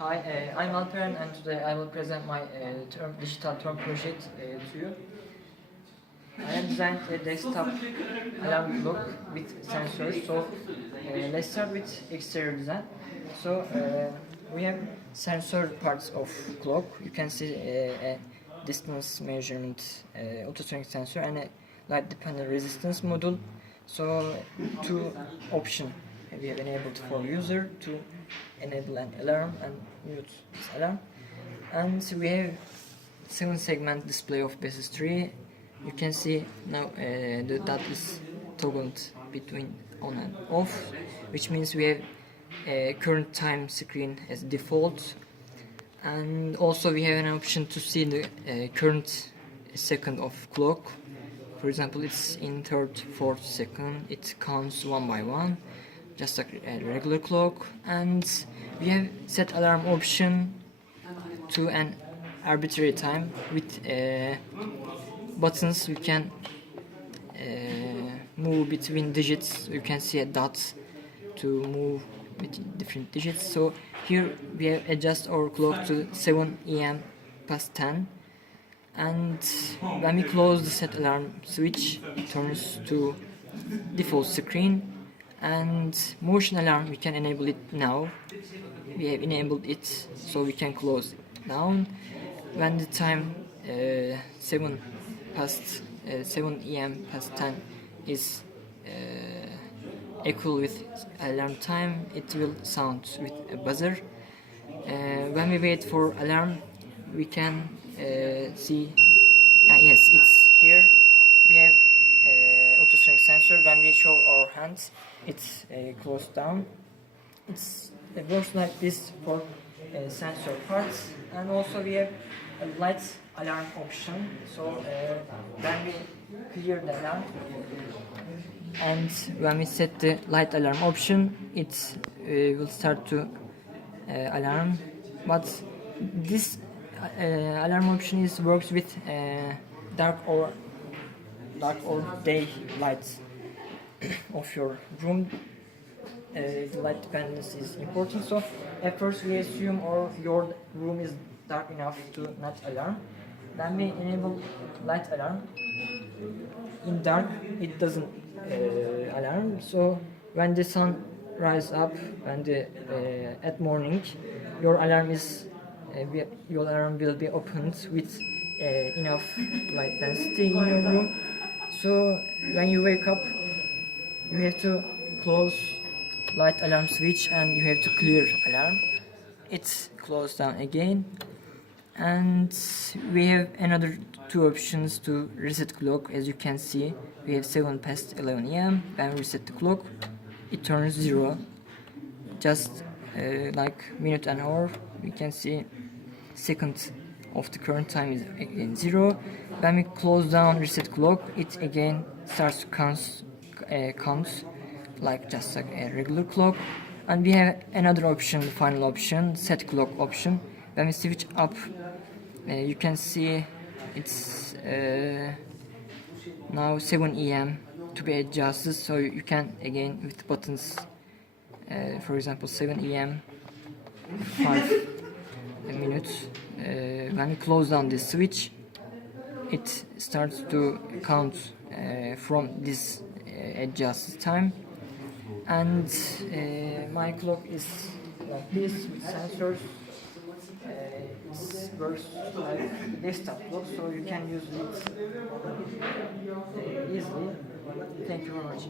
Hi, I'm Alperen, and today I will present my digital term project to you. I have designed a desktop alarm clock with sensors. So let's start with exterior design. So we have sensor parts of clock. You can see a distance measurement ultrasonic sensor and a light dependent resistance module. So two options we have enabled for user to enable an alarm and mute this alarm. And we have 7-segment display of BSS3. You can see now the dot is toggled between on and off, which means we have a current time screen as default, and also we have an option to see the current second of clock. For example, it's in third, fourth second. It counts one by one, just like a regular clock. And we have set alarm option to an arbitrary time with buttons. We can move between digits. You can see a dot to move between different digits. So here we have adjust our clock to 7 a.m. past 10, and when we close the set alarm switch, it turns to default screen. And motion alarm, we can enable it now. We have enabled it, so we can close it down when the time 7 a.m. past 10 is equal with alarm time. It will sound with a buzzer. When we wait for alarm, we can see yes, it's here. We have ultrasonic sensor. When we show our hands, it's closed down. It works like this for sensor parts. And also we have a light alarm option. So when we clear the alarm and when we set the light alarm option, it will start to alarm. But this alarm option works with dark or day lights of your room. The light dependence is important. So at first we assume your room is dark enough to not alarm. Then we enable light alarm. In dark it doesn't alarm. So when the sun rises up and at morning, your alarm will be opened with enough light density in your room. So when you wake up, you have to close light alarm switch and you have to clear alarm. It's closed down again. And we have another two options to reset clock. As you can see, we have 7 past 11 a.m. When we reset the clock, it turns 0, just like minute and hour. We can see second of the current time is again 0. When we close down reset clock, it again starts to count like just like a regular clock. And we have another option, the final option, set clock option. When we switch up, you can see it's now 7 a.m. to be adjusted. So you can again with buttons, for example 7 a.m. 5 minutes. When we close down this switch, it starts to count from this adjusted time. And my clock is like this with sensors. It works like desktop clock, so you can use it easily. Thank you very much.